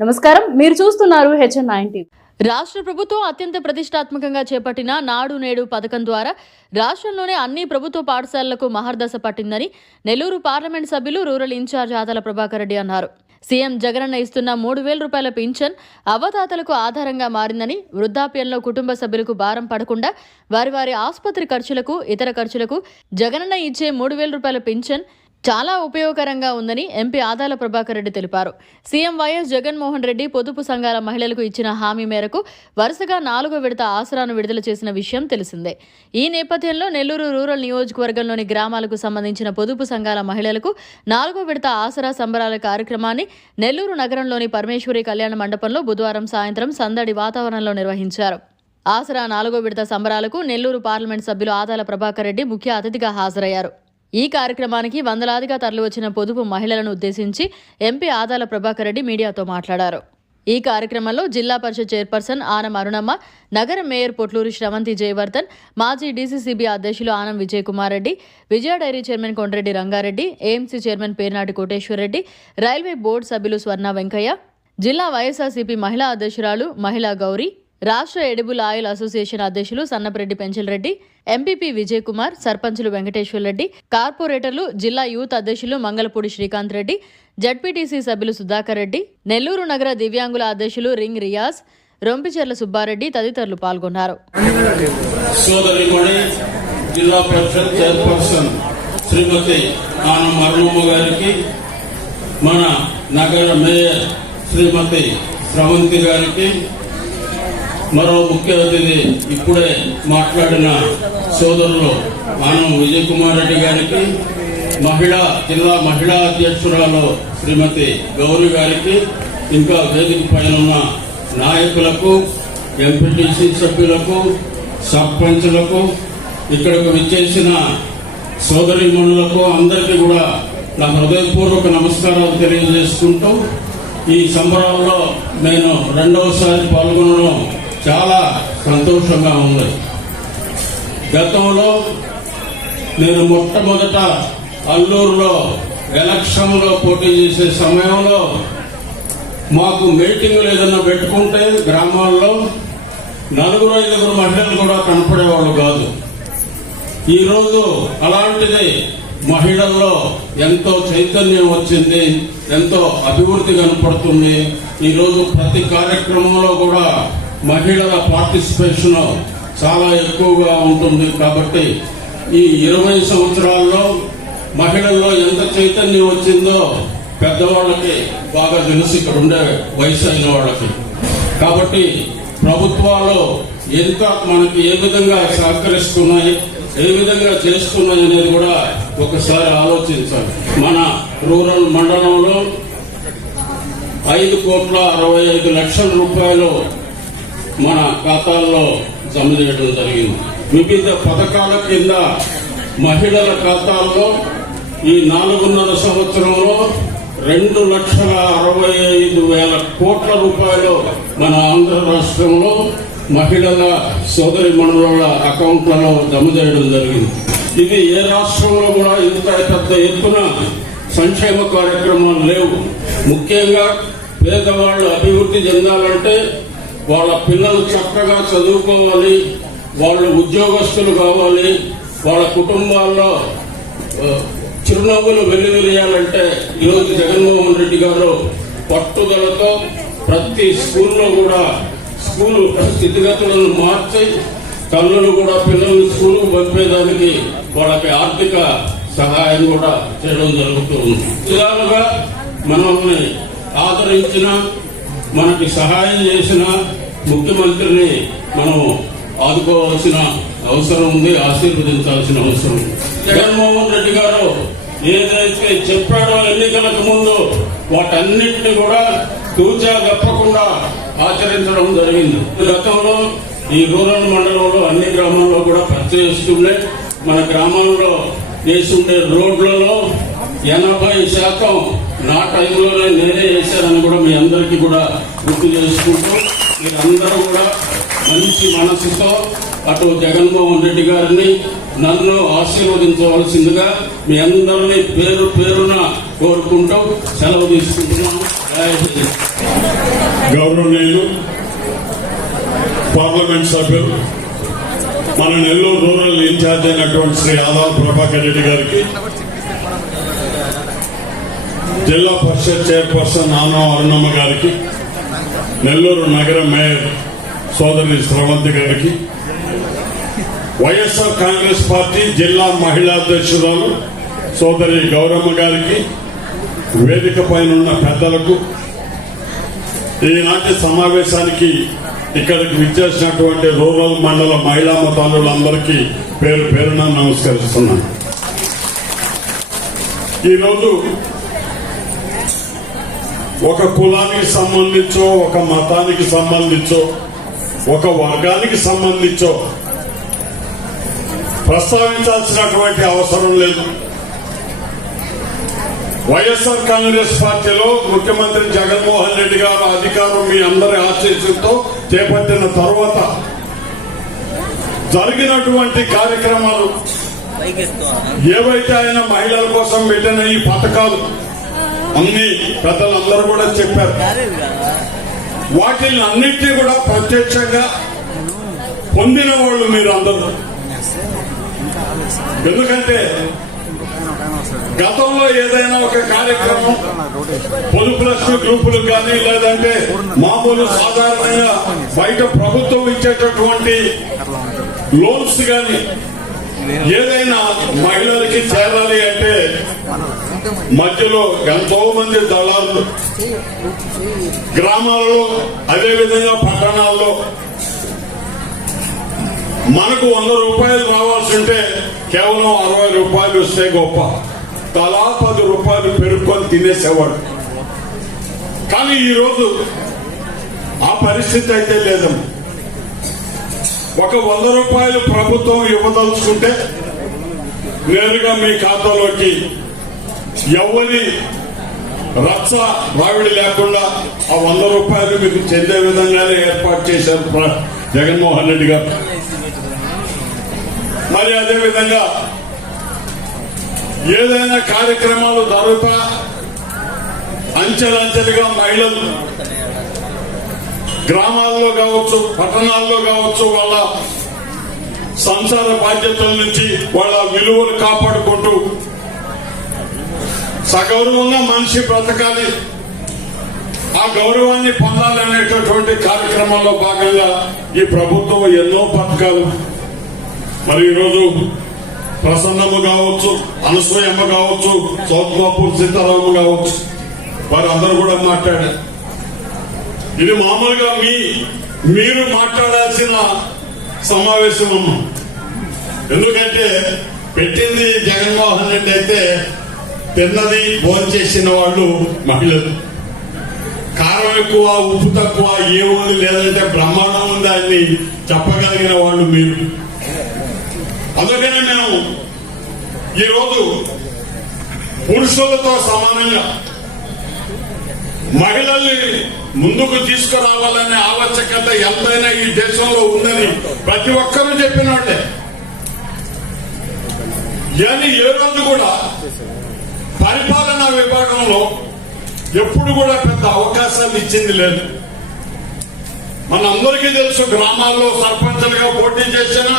నమస్కారం, మీరు చూస్తున్నారు HN9 రాష్ట్ర ప్రభుత్వం అత్యంత ప్రతిష్టాత్మకంగా చేపట్టిన నాడు నేడు పథకం ద్వారా రాష్ట్రంలోని అన్ని ప్రభుత్వ పాఠశాలలకు మహర్దశ పట్టిందని నెల్లూరు పార్లమెంట్ సభ్యులు రూరల్ ఇన్ఛార్జ్ ఆదాల ప్రభాకర్ రెడ్డి అన్నారు. సీఎం జగనన్న ఇస్తున్న 3,000 రూపాయల పింఛన్ అవ్వతాతలకు ఆధారంగా మారిందని, వృద్ధాప్యంలో కుటుంబ సభ్యులకు భారం పడకుండా వారి ఆసుపత్రి ఖర్చులకు, ఇతర ఖర్చులకు జగనన్న ఇచ్చే 3,000 రూపాయల పింఛన్ చాలా ఉపయోగకరంగా ఉందని ఎంపీ ఆదాల ప్రభాకర్ రెడ్డి తెలిపారు. సీఎం వైఎస్ జగన్మోహన్ రెడ్డి పొదుపు సంఘాల మహిళలకు ఇచ్చిన హామీ మేరకు వరుసగా 4వ విడత ఆసరాను విడుదల చేసిన విషయం తెలిసిందే. ఈ నేపథ్యంలో నెల్లూరు రూరల్ నియోజకవర్గంలోని గ్రామాలకు సంబంధించిన పొదుపు సంఘాల మహిళలకు 4వ విడత ఆసరా సంబరాల కార్యక్రమాన్ని నెల్లూరు నగరంలోని పరమేశ్వరి కళ్యాణ మండపంలో బుధవారం సాయంత్రం సందడి వాతావరణంలో నిర్వహించారు. ఆసరా 4వ విడత సంబరాలకు నెల్లూరు పార్లమెంట్ సభ్యులు ఆదాల ప్రభాకర్ రెడ్డి ముఖ్య అతిథిగా హాజరయ్యారు. ఈ కార్యక్రమానికి వందలాదిగా తరలివచ్చిన పొదుపు మహిళలను ఉద్దేశించి ఎంపీ ఆదాల ప్రభాకర్ రెడ్డి మీడియాతో మాట్లాడారు. ఈ కార్యక్రమంలో జిల్లా పరిషత్ చైర్పర్సన్ ఆనం అరుణమ్మ, నగర మేయర్ పొట్లూరి శ్రవంతి జయవర్ధన్, మాజీ డీసీసీబీ అధ్యక్షులు Anam Vijay Kumar Reddy, Vijaya dairy chairman Kondreddy Rangareddy, AMC chairman Pernati Koteswar Reddy, railway board సభ్యులు స్వర్ణ వెంకయ్య, జిల్లా వైఎస్ఆర్సీపీ మహిళా అధ్యక్షురాలు మహిళా గౌరీ, రాష్ట్ర ఎడిబుల్ ఆయిల్ అసోసియేషన్ అధ్యక్షులు సన్నపరెడ్డి పెంచల్ రెడ్డి, ఎంపీపీ విజయ్ కుమార్, సర్పంచులు వెంకటేశ్వర్ రెడ్డి, కార్పొరేటర్లు, జిల్లా యూత్ అధ్యక్షులు మంగళపూడి శ్రీకాంత్ రెడ్డి, జడ్పీటీసీ సభ్యులు సుధాకర్ రెడ్డి, నెల్లూరు నగర దివ్యాంగుల అధ్యక్షులు రింగ్ రియాజ్, రొంపిచెర్ల సుబ్బారెడ్డి తదితరులు పాల్గొన్నారు. జిల్లా పరిషత్ చైర్పర్సన్ శ్రీమతి ఆనం అరుణమ్మ గారికి, మన నగర మేయర్ శ్రీమతి శ్రవంతి గారికి, మరో ముఖ్య అతిథి ఇప్పుడే మాట్లాడిన సోదరులు ఆనం విజయ్ కుమార్ రెడ్డి గారికి, జిల్లా మహిళా అధ్యక్షురాలు శ్రీమతి గౌరీ గారికి, ఇంకా వేదిక పైన ఉన్న నాయకులకు, ఎంపీటీసీ సభ్యులకు, సర్పంచులకు, ఇక్కడకు విచ్చేసిన సోదరీమణులకు అందరికీ కూడా నా హృదయపూర్వక నమస్కారాలు తెలియజేసుకుంటూ, ఈ సంబరాల్లో నేను రెండవసారి పాల్గొనడం చాలా సంతోషంగా ఉంది. గతంలో నేను మొట్టమొదట అల్లూరులో ఎలక్షన్లో పోటీ చేసే సమయంలో మాకు మీటింగులు ఏదైనా పెట్టుకుంటే గ్రామాల్లో 4-5 మహిళలు కూడా కనపడేవాళ్ళు కాదు. ఈరోజు అలాంటిది మహిళల్లో ఎంతో చైతన్యం వచ్చింది, ఎంతో అభివృద్ధి కనపడుతుంది. ఈరోజు ప్రతి కార్యక్రమంలో కూడా మహిళల పార్టిసిపేషన్ చాలా ఎక్కువగా ఉంటుంది. కాబట్టి ఈ 20 సంవత్సరాల్లో మహిళల్లో ఎంత చైతన్యం వచ్చిందో పెద్దవాళ్ళకి బాగా తెలుసు, ఇక్కడ ఉండే వయసు అయిన వాళ్ళకి. కాబట్టి ప్రభుత్వాలు ఎంత మనకి ఏ విధంగా సహకరిస్తున్నాయి, ఏ విధంగా చేస్తున్నాయి అనేది కూడా ఒకసారి ఆలోచించాలి. మన రూరల్ మండలంలో 5,65,00,000 రూపాయలు మన ఖాతాల్లో జమ చేయడం జరిగింది. వివిధ పథకాల కింద మహిళల ఖాతాల్లో ఈ 4.5 సంవత్సరంలో 2,65,000 కోట్ల రూపాయలు మన ఆంధ్ర రాష్ట్రంలో మహిళల సోదరీమణుల అకౌంట్లలో జమ చేయడం జరిగింది. ఇది ఏ రాష్ట్రంలో కూడా ఇంత పెద్ద ఎత్తున సంక్షేమ కార్యక్రమాలు లేవు. ముఖ్యంగా పేదవాళ్ళు అభివృద్ధి చెందాలంటే వాళ్ళ పిల్లలు చక్కగా చదువుకోవాలి, వాళ్ళు ఉద్యోగస్తులు కావాలి, వాళ్ళ కుటుంబాల్లో చిరునవ్వులు వెల్లువిరియాలంటే ఈరోజు జగన్మోహన్ రెడ్డి గారు పట్టుదలతో ప్రతి స్కూల్లో కూడా స్కూలు స్థితిగతులను మార్చి తల్లులు కూడా పిల్లల్ని స్కూలుకు పంపేదానికి వాళ్ళకి ఆర్థిక సహాయం కూడా చేయడం జరుగుతుంది. విధాలుగా మనల్ని ఆదరించిన, మనకి సహాయం చేసిన ముఖ్యమంత్రిని మనం ఆదుకోవాల్సిన అవసరం ఉంది, ఆశీర్వదించాల్సిన అవసరం ఉంది. జగన్మోహన్ రెడ్డి గారు ఏదైతే చెప్పాడో ఎన్నికలకు ముందు వాటన్నిటిని కూడా తూచా తప్పకుండా ఆచరించడం జరిగింది. గతంలో ఈ రూరల్ మండలంలో అన్ని గ్రామాల్లో కూడా పరిచయిస్తుండే, మన గ్రామాల్లో వేసుండే రోడ్లలో 80% నా టైంలోనే నేనే చేశానని కూడా మీ అందరికీ కూడా గుర్తు చేసుకుంటూ, మీరందరూ కూడా మంచి మనసుతో అటు జగన్మోహన్ రెడ్డి గారిని నన్ను ఆశీర్వదించవలసిందిగా మీ అందరినీ పేరు పేరున కోరుకుంటూ సెలవు తీసుకుంటున్నాను. జై హింద్. గౌరవనీయులు పార్లమెంట్ సభ్యులు మన నెల్లూరు రూరల్ ఇన్ఛార్జ్ అయినటువంటి శ్రీ ఆదాల ప్రభాకర్ రెడ్డి గారికి, జిల్లా పరిషత్ చైర్పర్సన్ ఆనం అరుణమ్మ గారికి, నెల్లూరు నగర మేయర్ సోదరి స్రవంతి గారికి, వైఎస్ఆర్ కాంగ్రెస్ పార్టీ జిల్లా మహిళా అధ్యక్షురాలు సోదరి గౌరమ్మ గారికి, వేదిక పైన ఉన్న పెద్దలకు, ఈనాటి సమావేశానికి ఇక్కడికి విచ్చేసినటువంటి రూరల్ మండల మహిళా మతాలులందరికీ పేరు పేరున నమస్కరిస్తున్నాను. ఈరోజు ఒక కులానికి సంబంధించో, ఒక మతానికి సంబంధించో, ఒక వర్గానికి సంబంధించో ప్రస్తావించాల్సినటువంటి అవసరం లేదు. వైఎస్ఆర్ కాంగ్రెస్ పార్టీలో ముఖ్యమంత్రి జగన్మోహన్ రెడ్డి గారు అధికారం మీ అందరి ఆశీస్సులతో చేపట్టిన తర్వాత జరిగినటువంటి కార్యక్రమాలు ఏవైతే ఆయన మహిళల కోసం పెట్టిన ఈ పథకాలు అన్ని పెద్దలందరూ కూడా చెప్పారు. వాటిని అన్నిటినీ కూడా ప్రత్యక్షంగా పొందిన వాళ్ళు మీరు అందరూ. ఎందుకంటే గతంలో ఏదైనా ఒక కార్యక్రమం పొదుపులక్ష గ్రూపులకు కానీ, లేదంటే మామూలు సాధారణంగా బయట ప్రభుత్వం ఇచ్చేటటువంటి లోన్స్ కానీ ఏదైనా మహిళలకి చేరాలి అంటే మధ్యలో ఎంతో మంది దళారులు గ్రామాల్లో, అదేవిధంగా పట్టణాల్లో మనకు 100 రూపాయలు రావాల్సి ఉంటే కేవలం 60 రూపాయలు వస్తే గొప్ప, తలా 10 రూపాయలు పెరుక్కొని తినేసేవాడు. కానీ ఈరోజు ఆ పరిస్థితి అయితే లేదమ్మా. ఒక 100 రూపాయలు ప్రభుత్వం ఇవ్వదలుచుకుంటే నేరుగా మీ ఖాతాలోకి ఎవరి రచ్చ రావిడి లేకుండా ఆ 100 రూపాయలు మీకు చెందే విధంగానే ఏర్పాటు చేశారు జగన్మోహన్ రెడ్డి గారు. మరి అదేవిధంగా ఏదైనా కార్యక్రమాలు జరుగుతా అంచెలంచెలుగా మహిళలు గ్రామాల్లో కావచ్చు, పట్టణాల్లో కావచ్చు, వాళ్ళ సంసార బాధ్యతల నుంచి వాళ్ళ విలువలు కాపాడుకుంటూ సగౌరవంగా మనిషి బ్రతకాలి, ఆ గౌరవాన్ని పొందాలనేటటువంటి కార్యక్రమంలో భాగంగా ఈ ప్రభుత్వం ఎన్నో పథకాలు, మరి ఈరోజు ప్రసన్నమ్మ కావచ్చు, అనసూయమ్మ కావచ్చు, సౌత్బాపూర్ సీతారామ కావచ్చు, వారందరూ కూడా మాట్లాడారు. ఇది మామూలుగా మీరు మాట్లాడాల్సిన సమావేశం అమ్మ. ఎందుకంటే పెట్టింది జగన్మోహన్ రెడ్డి అయితే తిన్నది భోంచేసిన వాళ్ళు మహిళలు. కారం ఎక్కువ, ఉప్పు తక్కువ, ఏముంది లేదంటే బ్రహ్మాండం ఉంది అని చెప్పగలిగిన వాళ్ళు మీరు. అందుకనే మేము ఈరోజు పురుషులతో సమానంగా మహిళల్ని ముందుకు తీసుకురావాలనే ఆవశ్యకత ఎంతైనా ఈ దేశంలో ఉందని ప్రతి ఒక్కరూ చెప్పిన వాళ్ళే. కానీ ఏ రోజు కూడా పరిపాలనా విభాగంలో ఎప్పుడు కూడా పెద్ద అవకాశాలు ఇచ్చింది లేదు. మనందరికీ తెలుసు, గ్రామాల్లో సర్పంచులుగా పోటీ చేసినా,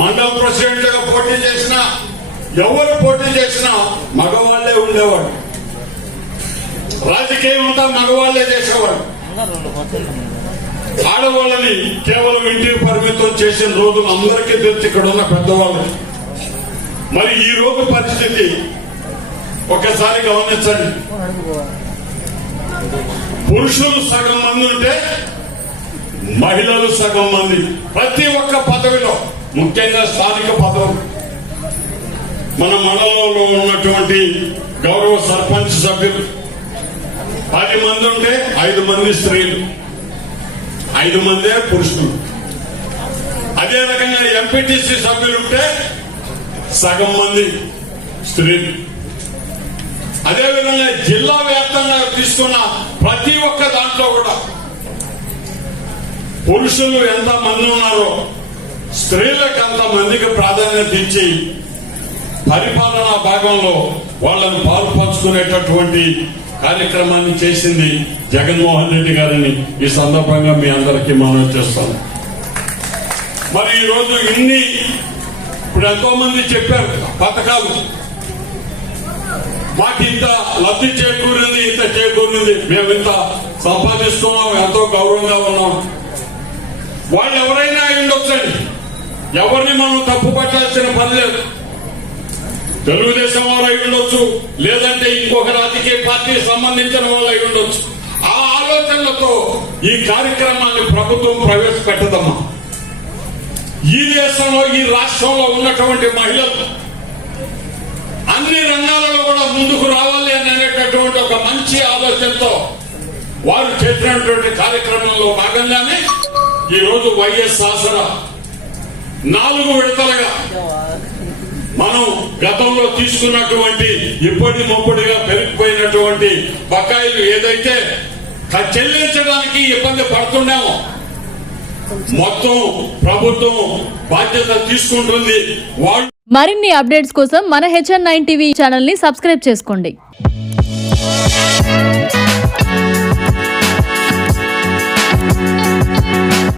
మండల ప్రెసిడెంట్గా పోటీ చేసినా, ఎవరు పోటీ చేసినా మగవాళ్లే ఉండేవాడు. రాజకీయం అంతా మగవాళ్లే చేసేవాడు. ఆడవాళ్ళని కేవలం ఇంటికి పరిమితం చేసిన రోజులు అందరికీ తెలుసు, ఇక్కడ ఉన్న పెద్దవాళ్ళు. మరి ఈ రోజు పరిస్థితి ఒకసారి గమనించండి. పురుషులు సగం మంది ఉంటే మహిళలు సగం మంది. ప్రతి ఒక్క పదవిలో, ముఖ్యంగా స్థానిక పదవులు, మన మండలంలో ఉన్నటువంటి గౌరవ సర్పంచ్ సభ్యులు 10 మంది ఉంటే 5 మంది స్త్రీలు, 5 మందే పురుషులు. అదే రకంగా ఎంపీటీసీ సభ్యులుంటే సగం మంది స్త్రీలు. అదేవిధంగా జిల్లా వ్యాప్తంగా తీసుకున్న ప్రతి ఒక్క దాంట్లో కూడా పురుషులు ఎంత మంది ఉన్నారో స్త్రీలకు అంత మందికి ప్రాధాన్యత ఇచ్చి పరిపాలనా భాగంలో వాళ్ళని పాల్పంచుకునేటటువంటి కార్యక్రమాన్ని చేసింది జగన్మోహన్ రెడ్డి గారిని ఈ సందర్భంగా మీ అందరికీ మనం చేస్తాను. మరి ఈ రోజు ఇప్పుడు ఎంతో మంది చెప్పారు పథకాలు మాకు ఇంత లబ్ధి చేకూరింది, ఇంత చేకూరింది, మేము ఇంత సంపాదిస్తున్నాం, ఎంతో గౌరవంగా ఉన్నాం. వాళ్ళు ఎవరైనా అయి ఉండొచ్చండి, ఎవరిని మనం తప్పు పట్టాల్సిన పని లేదు. తెలుగుదేశం వారు అయి ఉండొచ్చు, లేదంటే ఇంకొక రాజకీయ పార్టీకి సంబంధించిన వాళ్ళు అయి ఉండొచ్చు. ఆ ఆలోచనలతో ఈ కార్యక్రమాన్ని ప్రభుత్వం ప్రవేశపెట్టదమ్మా. ఈ దేశంలో ఈ రాష్ట్రంలో ఉన్నటువంటి మహిళలు అన్ని రంగాలలో కూడా ముందుకు రావాలి అనేటటువంటి ఒక మంచి ఆలోచనతో వారు చేసినటువంటి కార్యక్రమంలో భాగంగానే ఈ రోజు వైఎస్ ఆసరా 4 విడతలుగా మనం గతంలో తీసుకున్నటువంటి ఇప్పటి ముప్పటిగా పెరిగిపోయినటువంటి బకాయిలు ఏదైతే చెల్లించడానికి ఇబ్బంది పడుతున్నామో మొత్తం ప్రభుత్వం బాధ్యత తీసుకుంటుంది. మరిన్ని అప్డేట్స్ కోసం మన HN9 టీవీ ఛానల్ ని సబ్స్క్రైబ్ చేసుకోండి.